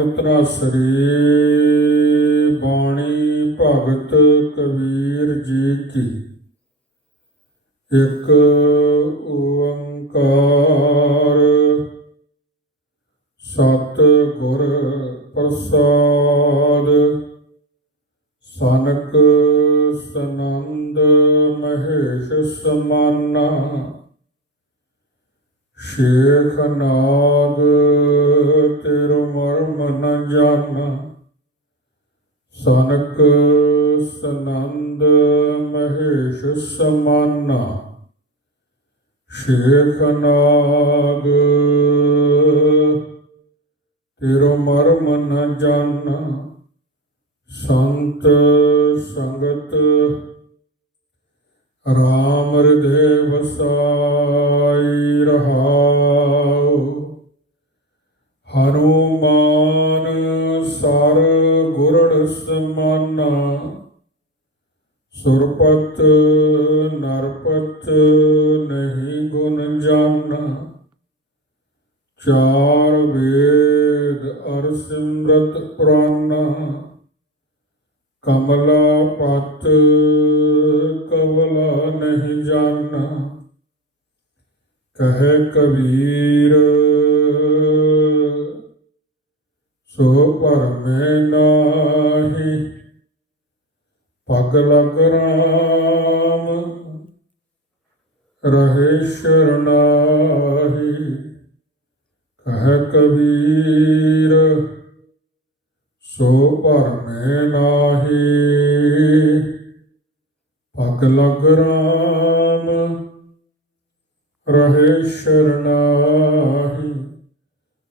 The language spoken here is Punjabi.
ਸਤਨਾਮ ਤਨਾਸਰੀ ਬਾਣੀ ਭਗਤ ਕਬੀਰ ਜੀ ਕੀ। ਇੱਕ ਓੰਕਾਰ ਸਤ ਗੁਰ ਪ੍ਰਸਾਦ ਸਨਕ ਸਨੰਦ ਮਹੇਸ਼ ਸਮਾਨਾ। ਸ਼ੇਖ ਨਾਗ ਤੇਰੋ ਮਰਮ ਨ ਜਾਣਾ ਸਨਕ ਸਨੰਦ ਮਹੇਸ਼ ਸਮਾਨਾ। ਸ਼ੇਖ ਨਾਗ ਤੇਰੋ ਮਰਮ ਨ ਜਾਣਾ ਸੰਤ ਸੰਗਤ ਰਾਮ ਹਿਰਦੇ ਵਸਾਈ ਹਨੂਮਾਨ ਸਰ ਗੁਰੜ ਸਮਾਨਾ, ਸੁਰਪਤ ਨਰਪਤ ਨਹੀਂ ਗੁਣ ਜਾਣਾ ਚਾਰ ਵੇਦ ਅਰ ਸਿਮਰਤ ਪ੍ਰਾਨਾ, ਕਮਲਾ ਪਤ ਕਮਲਾ ਨਹੀਂ ਜਾਣਾ ਕਹੇ ਕਬੀਰ ਭਰਮੇ ਨਾਹੀ, ਪਗ ਲਗ ਰਾਮ, ਰਹੇ ਸ਼ਰਨਾਹੀ ਕਹੇ ਕਬੀਰ, ਸੋ ਭਰਮੇ ਨਾਹੀ, ਪਗ ਲਗ ਰਾਮ, ਰਹੇ ਸ਼ਰਨਾਹੀ